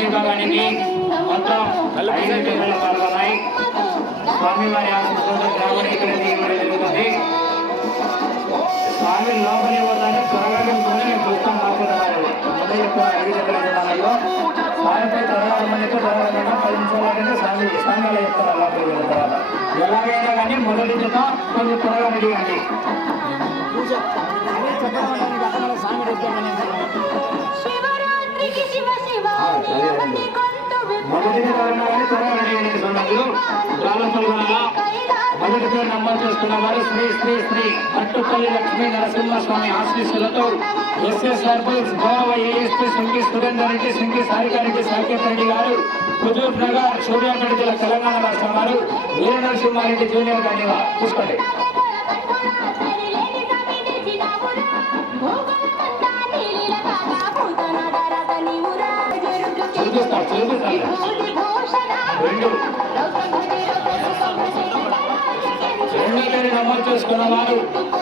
విభాగానికి మొత్తం ఐదు జతలు పాల్గొన్నాయి. స్వామివారి ఆశీస్సులతో ద్రావణ ఇక్కడ జరుగుతుంది స్వామి లోపలి పోతానే త్వరగా వెళ్తుంటే నేను చూస్తాం మాట్లాడాలి మొదటి యొక్క ఐదు జతల విధానంలో స్వామిపై త్వరగా మందితో త్వరగా పది నిమిషాల కంటే స్వామి లోపలికి వెళ్ళిన తర్వాత. ఎలాగైనా కానీ మొదటి జత కొంచెం త్వరగా రెడీ అండి మొదటి జత అయినా కానీ త్వరగా రెడీ మొదటి పేరు నమోదు చేసుకున్న వారు శ్రీ శ్రీ శ్రీ అట్టుపల్లి లక్ష్మీ నరసింహస్వామి ఆశీస్సులతో ఎస్ఎస్ఆర్ గౌరవ ఏఎస్పీ సింగి సురేందర్ రెడ్డి సింగి సారికారెడ్డి సాకేత్ రెడ్డి గారు హుజూర్ నగర్ సూర్యాపేట జిల్లా తెలంగాణ రాష్ట్రం వారు వీర నరసింహారెడ్డి జూనియర్ గారిని చూసుకోండి నమోదు చేసుకున్న వారు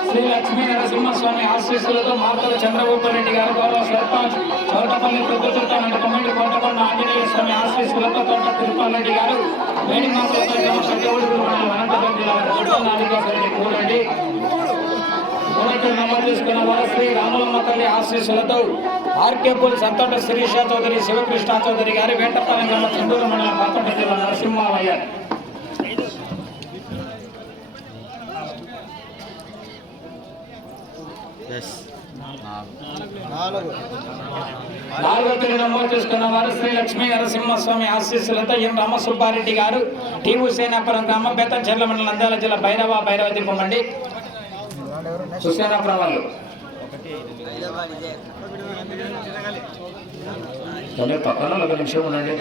శ్రీ లక్ష్మీ నరసింహస్వామి ఆశీస్సులతో మార్తల చంద్రగోపాల్ రెడ్డి గారు గౌరవ సర్పంచ్ చౌటపల్లి ప్రభుత్వ కమిటీ కోటకొండ ఆంజనేయ స్వామి ఆశీస్సులతో తోట తిరుపాల్ రెడ్డి గారు వేడి మాతల అనంతపురం జిల్లా నాలుగోసారి కూడండి నమోదు చేసుకున్న వారు శ్రీ రాములమ్మ తల్లి ఆశీస్సులతో ఆర్కే సంతోట శిరీష చౌదరి శివకృష్ణ చౌదరి గారి వేటపాలెం గ్రామ చందూరు మండలం బాపట్ల జిల్లా నరసింహయ్య నాలుగో పేరు నమోదు చేసుకున్న వారు శ్రీ లక్ష్మీ నరసింహస్వామి ఆశీస్సులతో ఎన్ రామసుబ్బారెడ్డి గారు టీ హుసేనాపురం గ్రామం బెత్తంచెర్ల మండలం నంద్యాల జిల్లా భైరవ భైరవ దీపం అండి హుసేనాపురం వాళ్ళు. కానీ పక్కన ఒక నిమిషం ఉండండి.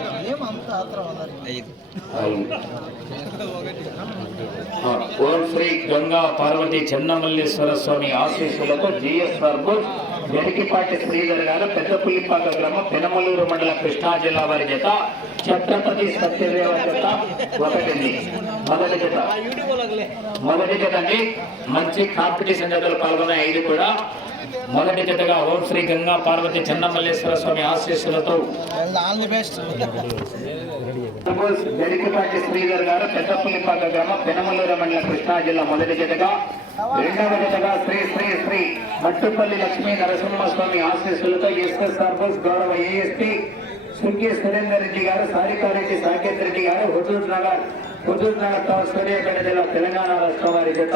ఓం శ్రీ గంగా పార్వతి చెన్నమల్లేశ్వర స్వామి ఆశీస్సులతో జిఎస్ఆర్ బుక్ వెనకిపాటి శ్రీధర్ గారు పెద్ద పుల్లిపాక గ్రామం పెనమలూరు మండల కృష్ణా జిల్లా వారి చేత ఛత్రపతి సత్యదేవ చేత ఒకటింది. మొదటి చేత మొదటి చేత అండి. మంచి కాంపిటీషన్ జతలు పాల్గొన్న ఐదు కూడా. మొదటి జతగా ఓం శ్రీ గంగా పార్వతి చెన్నమల్లేశ్వర స్వామి ఆశీస్సులతో ఆల్ శ్రీధర్ గారు పెద్దపల్లిపాక గ్రామం పెనమలూరు మండల కృష్ణా జిల్లా మొదటి జతగా. రెండవ జతగా శ్రీ శ్రీ శ్రీ మట్టుపల్లి లక్ష్మీ నరసింహస్వామి ఆశీస్సులతో ఎస్ఎస్ఆర్ బోస్ గౌరవ ఏఎస్పీ సుంకే సురేందర్ రెడ్డి గారు సారికారెడ్డి సాకేత్ రెడ్డి గారు Huzurnagar Huzurnagar town Suryapet జిల్లా తెలంగాణ రాష్ట్రం వారి చేత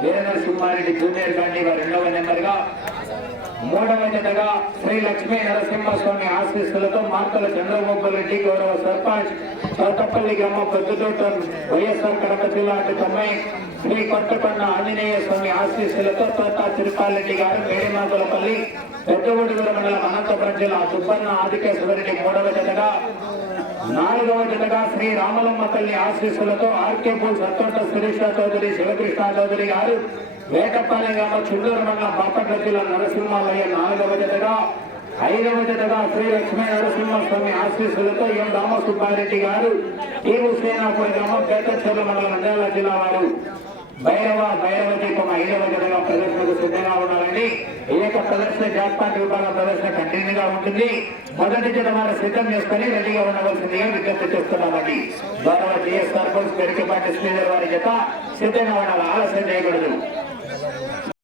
వీరేంద్ర నరసింహారెడ్డి జూనియర్ గాంధీ వారి రెండవ నెంబర్గా మూడవ జతగా శ్రీ లక్ష్మీ నరసింహస్వామి ఆశీస్సులతో మార్తల చంద్రబాబు రెడ్డి గౌరవ సర్పంచ్ కొత్తపల్లి గ్రామం పెద్దతోట వైఎస్ఆర్ కడప జిల్లా అటు శ్రీ కొట్టకొండ ఆంజనేయ స్వామి ఆశీస్సులతో తోట తిరుపాలరెడ్డి గారు మేడిమాకులపల్లి పెద్దగూడూరు మండలం అనంతపురం జిల్లా సుబ్బన్న ఆదికేశ్వరరెడ్డి మూడవ జతగా నాలుగవ జతగా శ్రీ రామలమ్మ తల్లి ఆశీస్సులతో ఆర్కే పూల్ సత్తోట శిరీష చౌదరి శివకృష్ణ చౌదరి గారు వేటపాలె గ్రామ చుండూరు మండలం బాపట్ల జిల్లా నరసింహాలయ్య నాలుగవ జతగా ఐదవ జతగా శ్రీ లక్ష్మీ నరసింహస్వామి ఆశీస్సులతో ఎం రామసుబ్బారెడ్డి గారు ఈ హుసేనాపురం గ్రామం పేటచెర్ల మండలం నంద్యాల జిల్లా వారు భైరవ భైరవ దీపం ఐదవ విధంగా ప్రదర్శనకు సిద్ధంగా ఉండాలండి. ఈ యొక్క ప్రదర్శన జాక్పాట్ విభాగం ప్రదర్శన కంటిన్యూగా ఉంటుంది. మొదటి జత మనం సిద్ధం చేసుకుని రెడీగా ఉండవలసిందిగా విజ్ఞప్తి చేస్తున్నామండి. గౌరవ జిఎస్ సర్పంచ్ పెరికిపాటి శ్రీధర్ వారి చేత సిద్ధంగా ఉండాలి. ఆలస్యం చేయకూడదు.